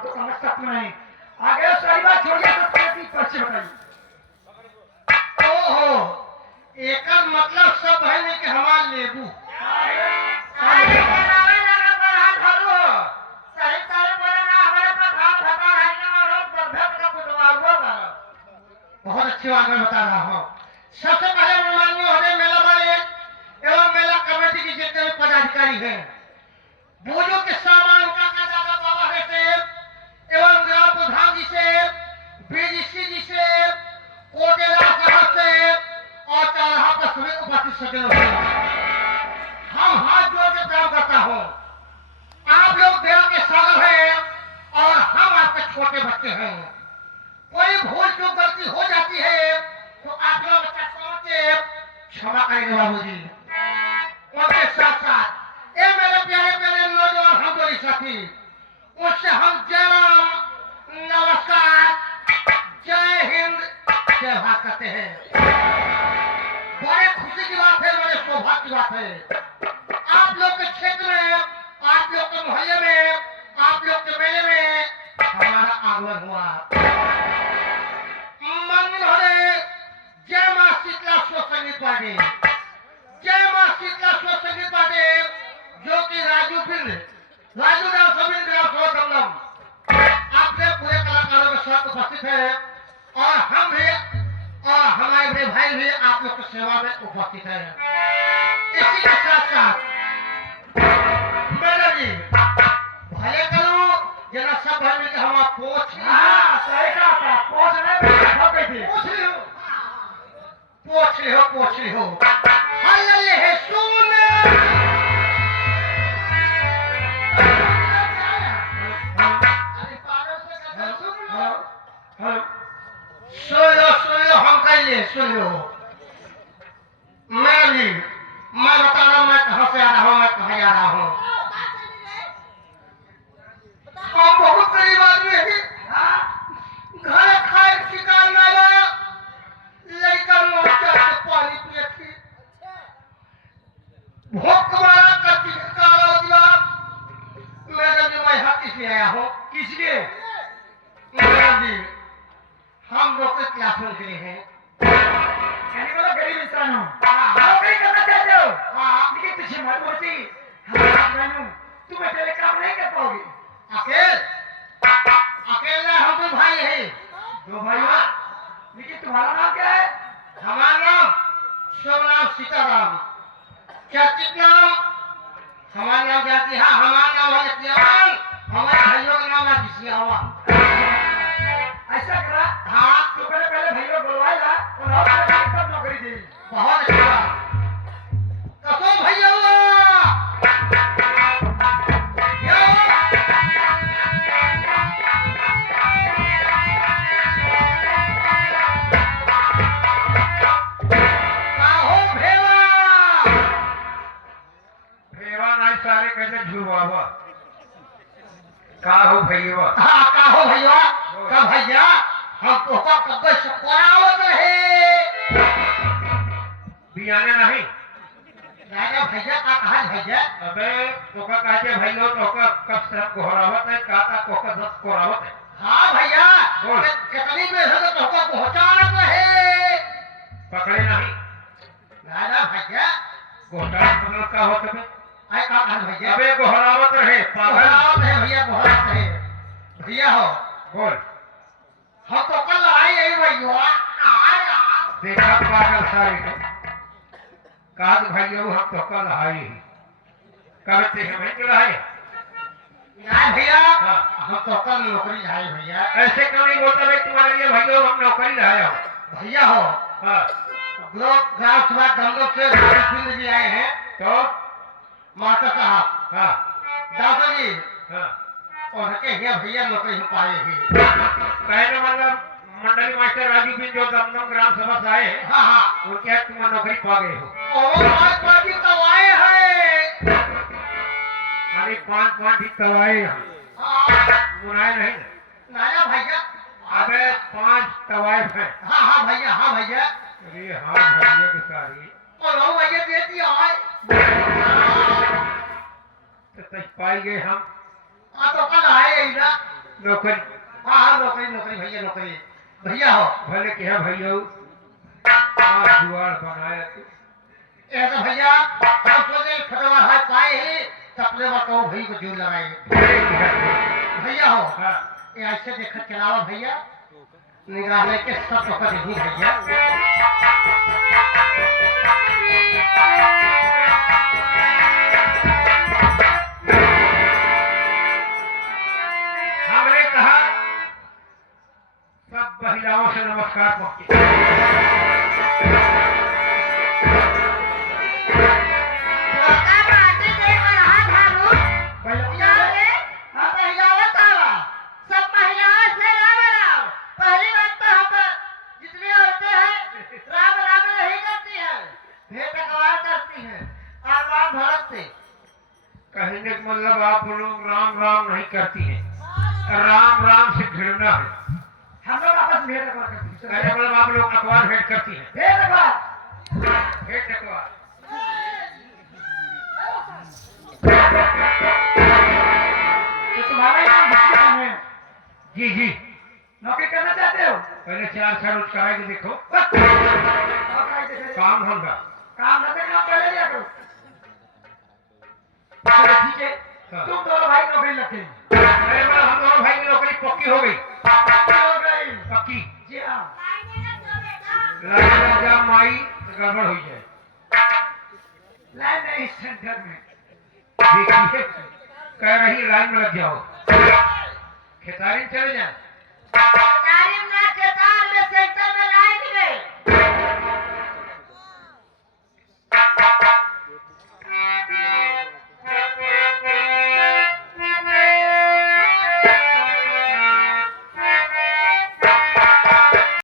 बात तो समझ सकते नहीं। आगे सारी बात छोड़िए तो कैसी पर्ची बताइए। ओहो, एकर मतलब सब है नहीं कि हमार लेबू बहुत अच्छी बात मैं बता रहा हूँ। सबसे पहले मेहमानियों हमारे मेला वाले एवं मेला कमेटी के जितने भी पदाधिकारी हैं, बोझों के सामान का दादा बाबा है से एवं ग्राम प्रधान जी से, बीडीसी जी से, कोटेदार साहब से और चौराहा पर सभी उपस्थित सज्जनों से हम हाथ जोड़ के काम करता हूँ। आप लोग देव के सागर हैं और हम आपके छोटे बच्चे हैं। कोई भूल चूक गलती हो जाती है तो आप लोग बच्चा समझ के क्षमा करेंगे बाबूजी। उनके साथ साथ ये मेरे प्यारे प्यारे नौजवान हम जोड़ी साथी, उससे हम जय राम, नमस्कार, जय हिंद, जय भारत कहते हैं। बड़े खुशी की बात है, बड़े सौभाग्य की बात है। आप लोग के क्षेत्र में, आप लोग के मोहल्ले में, आप लोग के मेले में हमारा आगमन हुआ। मंदिर होने जय मां शीतला स्व संगीत पार्टी, जय मां शीतला स्व संगीत पार्टी जो कि राजू राव सबिन ग्राम सभा दमदम आपके पूरे कलाकारों के साथ उपस्थित है और हम भी और हमारे बड़े भाई भी आप लोग की सेवा में उपस्थित है। इसी के साथ साथ मैडम जी भले करो जना सब भाई मिलकर हम आप पोछ सही कहा, पोछ नहीं पोछ ली हो हल्ले है सुन सुन लो। मैं बता रहा हूँ मैं कहाँ से आ रहा हूँ, मैं कहाँ जा रहा हूँ। हम बहुत गरीब आदमी है, घर खाए शिकार नाला लेकर पानी पिए थी, भूख मारा कच्ची काला दिया। मैडम जी मैं यहाँ किस लिए आया हूँ? किस लिए? मैडम जी हम लोग के क्लास में गए हैं, यानी मतलब गरीब इंसान हो, नौकरी करना चाहते हो, लेकिन तुझे मत होती तुम अकेले काम नहीं कर पाओगे। अकेले हम दो भाई हैं। दो भाई हो, लेकिन तुम्हारा नाम क्या है? हमारा नाम शुभ नाम सीताराम, चर्चित नाम हमारा नाम जाती है, हमारा नाम है यज्ञान, हमारे भाइयों का नाम है किसियावा। ऐसा करा? हाँ तो पहले भाइयों बुलवाएगा और कब नौकरी दी। बहुत अच्छा कसम भैया सारे कैसे झूठा हुआ का हो भैया? हाँ का हो भैया? का भैया हम तो कब से कोरावत है बियाने नहीं राजा भैया का कहा भैया? अबे तो का कहते भैया तो का कब से कोरावत है काता को का दस कोरावत है। हाँ भैया कितनी देर से तो का पहुंचाना है पकड़े नहीं राजा भैया। घोटाला मतलब का होता है? आई का कहा भैया? अबे गोहरावत रहे पागल है भैया, गोहरावत है भैया। हो बोल हम तो कल आई है भैया। देखा पागल सारे को काज भैया हम तो कल आई कहते हमें क्यों आए? नहीं भैया हम तो कल नौकरी आए भैया। ऐसे क्यों नहीं बोलता भाई तुम्हारे लिए भैया हम नौकरी लाए हो? भैया हो लोग ग्राम सभा दमदम से सिंह जी आए हैं तो मास्टर साहब दादा जी और भैया नौकरी हम पाए ही। कहने मतलब मंडली मास्टर राजू बिन जो दमदम ग्राम सभा से आए उनके तुम नौकरी पा गए हो। पार्टी तो आए हैं अरे 5 तवाए मुनाए नहीं नाया भैया। अबे 5 तवाइफ है। हाँ भैया हाँ भैया। अरे हाँ भैया की सारी और भैया देती आए तो पाई गए हम। तो कल आए ही ना नौकरी हाँ नौकरी नौकरी भैया नौकरी भैया हो भले क्या भैया जुआड़ बनाया तू ऐसा भैया हम सोचे खतवा हाथ पाए ही तपने बताओ भाई को जोर लगाए भैया हो हाँ ये ऐसे देखा चलावा भैया निगाह लेके सब पकड़ ही भैया हमने कहा सब महिलाओं से नमस्कार पहुंचे भैया हाँ भैया बतावा सब महिलाओं से राम राम पहली बात तो हम जितनी औरतें हैं राम राम नहीं करती हैं भेंट अखबार करती हैं और बात भरत से कहने का मतलब आप लोग राम राम नहीं करती हैं राम राम से घृणा है हम लोग आपस में भेंट करते कहने का मतलब आप लोग अखबार भेंट करती हैं भेंट अखबार तो तुम्हारा यहाँ मुश्किल है जी जी नौकरी करना चाहते हो पहले 4 साल रोज कराए के देखो काम होगा काम न करना पहले लिया करो चलो ठीक है हाँ। तुम दोनों भाई नौकरी लगते हैं अरे मतलब हम दोनों भाई की नौकरी पक्की हो गई हो गई पक्की जी हाँ लग जा माई तो गड़बड़ हो जाए लाइन नहीं सेंटर में देखिए कह रही लाइन में लग जाओ खेतारी में चले जाए